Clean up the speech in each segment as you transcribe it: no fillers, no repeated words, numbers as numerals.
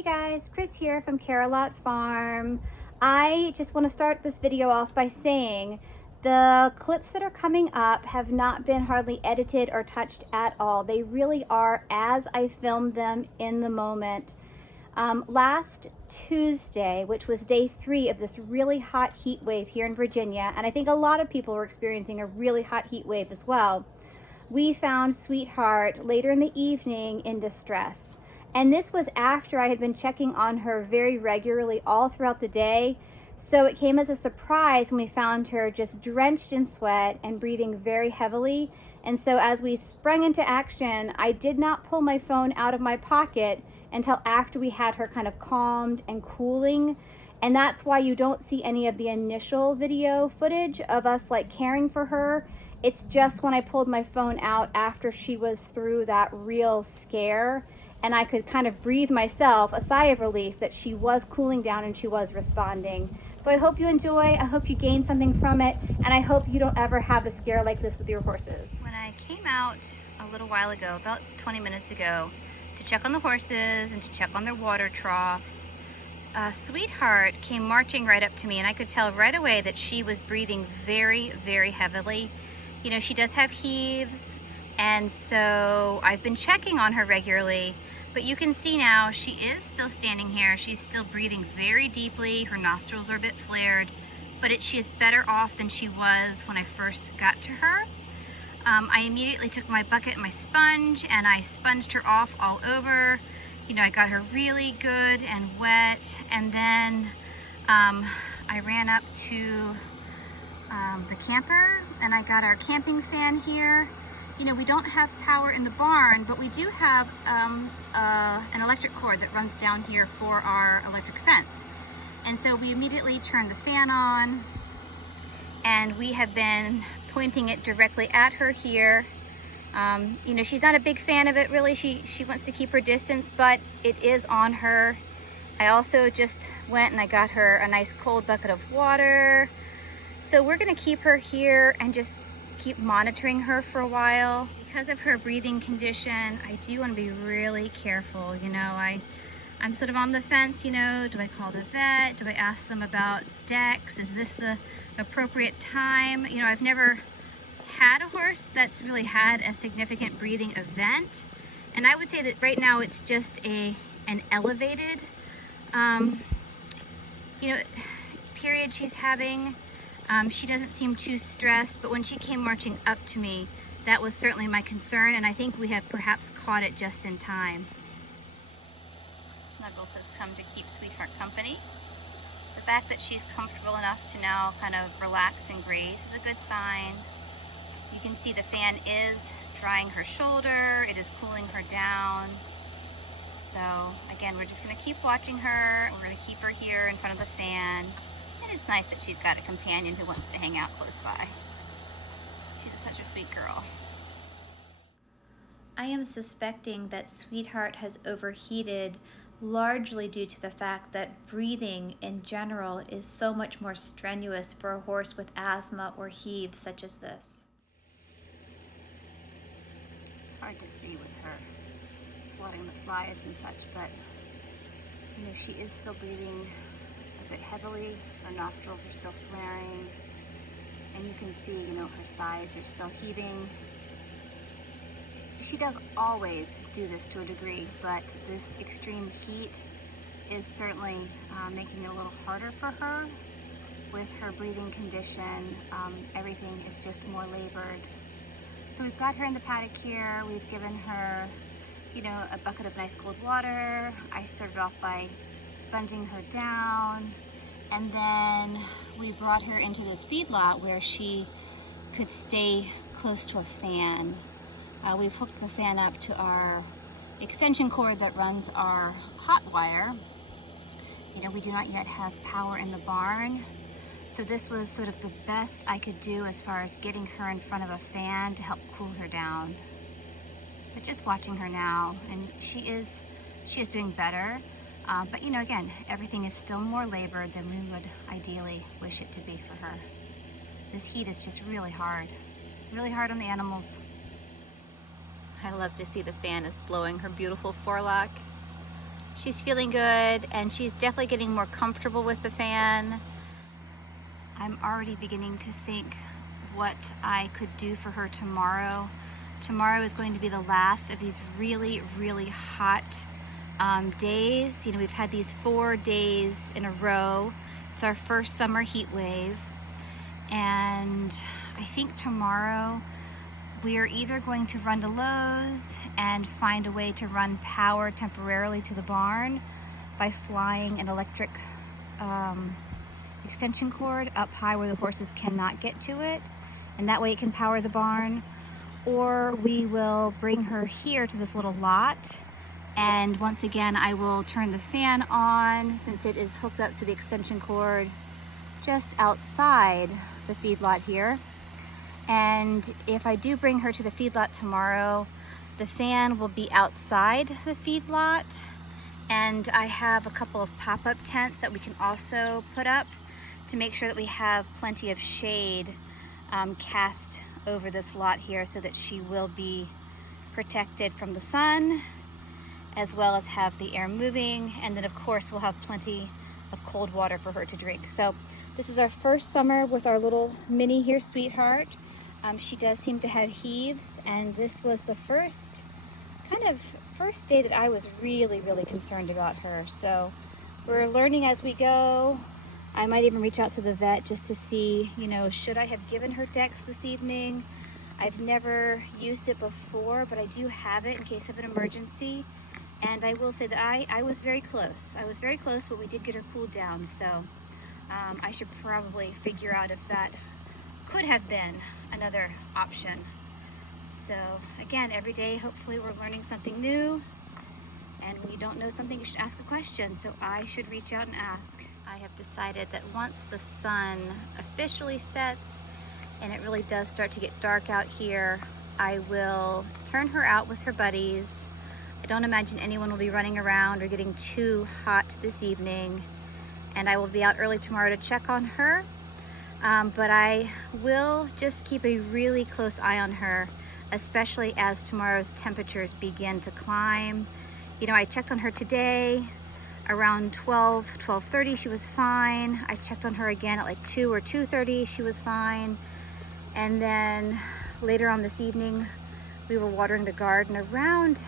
Hey guys, Chris here from Carolot Farm. I just want to start this video off by saying the clips that are coming up have not been hardly edited or touched at all. They really are as I filmed them in the moment. Last Tuesday, which was day 3 of this really hot heat wave here in Virginia, and I think a lot of people were experiencing a really hot heat wave as well, we found Sweetheart later in the evening in distress. And this was after I had been checking on her very regularly all throughout the day. So it came as a surprise when we found her just drenched in sweat and breathing very heavily. And so as we sprung into action, I did not pull my phone out of my pocket until after we had her kind of calmed and cooling. And that's why you don't see any of the initial video footage of us like caring for her. It's just when I pulled my phone out after she was through that real scare and I could kind of breathe myself a sigh of relief that she was cooling down and she was responding. So I hope you enjoy, I hope you gain something from it, and I hope you don't ever have a scare like this with your horses. When I came out a little while ago, about 20 minutes ago, to check on the horses and to check on their water troughs, Sweetheart came marching right up to me, and I could tell right away that she was breathing very, very heavily. You know, she does have heaves, and so I've been checking on her regularly, but you can see now she is still standing here. She's still breathing very deeply. Her nostrils are a bit flared, but she is better off than she was when I first got to her. I immediately took my bucket and my sponge and I sponged her off all over. You know, I got her really good and wet, and then I ran up to the camper and I got our camping fan here. You know, we don't have power in the barn, but we do have an electric cord that runs down here for our electric fence. And so we immediately turned the fan on, and we have been pointing it directly at her here. You know, she's not a big fan of it really. She wants to keep her distance, but it is on her. I also just went and I got her a nice cold bucket of water. So we're gonna keep her here and just keep monitoring her for a while. Because of her breathing condition, I do want to be really careful. You know, I'm sort of on the fence, you know, do I call the vet? Do I ask them about decks? Is this the appropriate time? You know, I've never had a horse that's really had a significant breathing event. And I would say that right now it's just an elevated, you know, period she's having. She doesn't seem too stressed, but when she came marching up to me, that was certainly my concern, and I think we have perhaps caught it just in time. Snuggles has come to keep Sweetheart company. The fact that she's comfortable enough to now kind of relax and graze is a good sign. You can see the fan is drying her shoulder, it is cooling her down. So again, we're just gonna keep watching her. We're gonna keep her here in front of the fan. And it's nice that she's got a companion who wants to hang out close by. She's such a sweet girl. I am suspecting that Sweetheart has overheated largely due to the fact that breathing in general is so much more strenuous for a horse with asthma or heaves such as this. It's hard to see with her swatting the flies and such, but you know, she is still breathing a bit heavily. Her nostrils are still flaring, and you can see, you know, her sides are still heaving. She does always do this to a degree, but this extreme heat is certainly making it a little harder for her. With her breathing condition, everything is just more labored. So we've got her in the paddock here. We've given her, you know, a bucket of nice cold water. I started off by sponging her down, and then we brought her into this feedlot where she could stay close to a fan. We've hooked the fan up to our extension cord that runs our hot wire. You know, we do not yet have power in the barn, so this was sort of the best I could do as far as getting her in front of a fan to help cool her down. But just watching her now, and she is doing better. But you know, again, everything is still more labored than we would ideally wish it to be for her. This heat is just really hard on the animals. I love to see the fan is blowing her beautiful forelock. She's feeling good, and she's definitely getting more comfortable with the fan. I'm already beginning to think what I could do for her tomorrow. Tomorrow is going to be the last of these really, really hot days. You know, we've had these 4 days in a row. It's our first summer heat wave. And I think tomorrow we are either going to run to Lowe's and find a way to run power temporarily to the barn by flying an electric extension cord up high where the horses cannot get to it, and that way it can power the barn. Or we will bring her here to this little lot, and once again I will turn the fan on since it is hooked up to the extension cord just outside the feedlot here. And if I do bring her to the feedlot tomorrow, the fan will be outside the feedlot, and I have a couple of pop-up tents that we can also put up to make sure that we have plenty of shade cast over this lot here so that she will be protected from the sun, as well as have the air moving. And then of course we'll have plenty of cold water for her to drink. So this is our first summer with our little mini here, Sweetheart. She does seem to have heaves, and this was the first day that I was really concerned about her. So we're learning as we go. I might even reach out to the vet just to see, you know, should I have given her Dex this evening? I've never used it before, but I do have it in case of an emergency. And I will say that I was very close. I was very close, but we did get her cooled down. So I should probably figure out if that could have been another option. So again, every day, hopefully we're learning something new. And when you don't know something, you should ask a question. So I should reach out and ask. I have decided that once the sun officially sets and it really does start to get dark out here, I will turn her out with her buddies. I don't imagine anyone will be running around or getting too hot this evening. And I will be out early tomorrow to check on her. But I will just keep a really close eye on her, especially as tomorrow's temperatures begin to climb. You know, I checked on her today around 12:30, she was fine. I checked on her again at like 2 or 2:30, she was fine. And then later on this evening, we were watering the garden around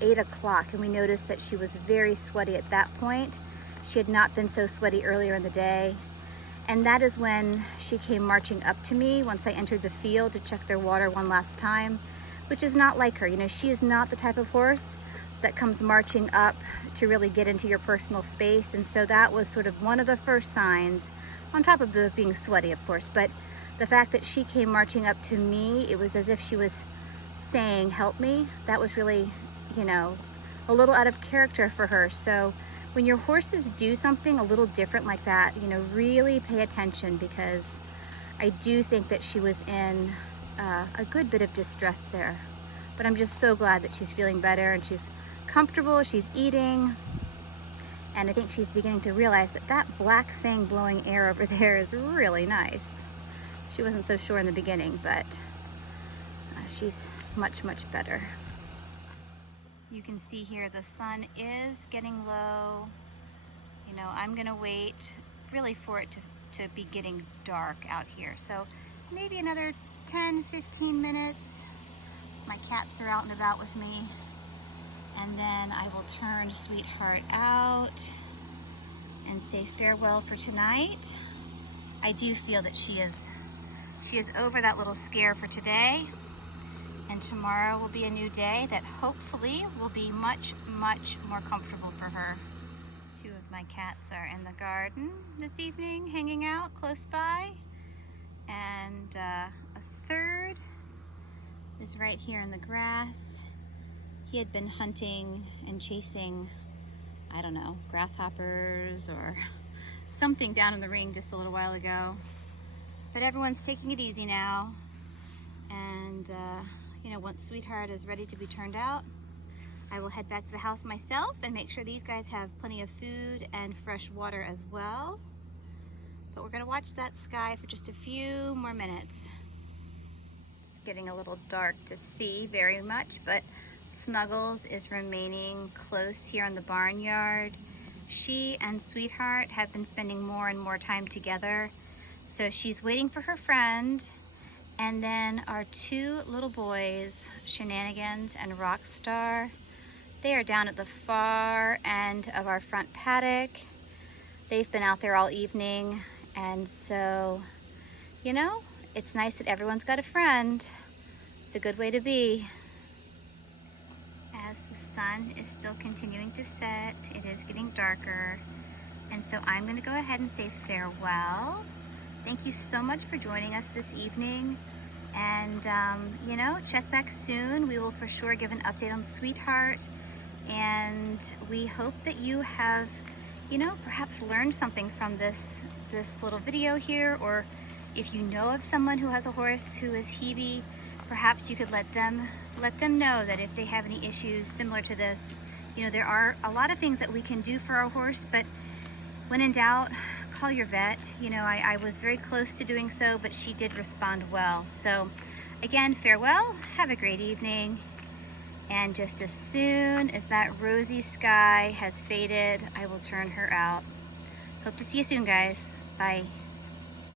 8 o'clock, and we noticed that she was very sweaty at that point. She had not been so sweaty earlier in the day. And that is when she came marching up to me once I entered the field to check their water one last time, which is not like her. You know, she is not the type of horse that comes marching up to really get into your personal space. And so that was sort of one of the first signs, on top of the being sweaty, of course, but the fact that she came marching up to me, it was as if she was saying, help me. That was really, you know, a little out of character for her. So when your horses do something a little different like that, you know, really pay attention, because I do think that she was in a good bit of distress there. But I'm just so glad that she's feeling better and she's comfortable, she's eating, and I think she's beginning to realize that that black thing blowing air over there is really nice. She wasn't so sure in the beginning, but she's much better. You can see here the sun is getting low. You know, I'm gonna wait really for it to be getting dark out here. So maybe another 10-15 minutes. My cats are out and about with me. And then I will turn Sweetheart out and say farewell for tonight. I do feel that she is over that little scare for today. And tomorrow will be a new day that hopefully will be much more comfortable for her. 2 of my cats are in the garden this evening, hanging out close by. And a third is right here in the grass. He had been hunting and chasing, I don't know, grasshoppers or something down in the ring just a little while ago. But everyone's taking it easy now. And you know, once Sweetheart is ready to be turned out, I will head back to the house myself and make sure these guys have plenty of food and fresh water as well. But we're gonna watch that sky for just a few more minutes. It's getting a little dark to see very much, but Snuggles is remaining close here in the barnyard. She and Sweetheart have been spending more and more time together. So she's waiting for her friend. And then our two little boys, Shenanigans and Rockstar, they are down at the far end of our front paddock. They've been out there all evening. And so, you know, it's nice that everyone's got a friend. It's a good way to be. As the sun is still continuing to set, it is getting darker. And so I'm gonna go ahead and say farewell. Thank you so much for joining us this evening. And, you know, check back soon. We will for sure give an update on Sweetheart. And we hope that you have, you know, perhaps learned something from this little video here, or if you know of someone who has a horse who is heavy, perhaps you could let them know that if they have any issues similar to this, you know, there are a lot of things that we can do for our horse, but when in doubt, call your vet. You know, I was very close to doing so, but she did respond well. So again, farewell, have a great evening. And just as soon as that rosy sky has faded, I will turn her out. Hope to see you soon, guys. Bye.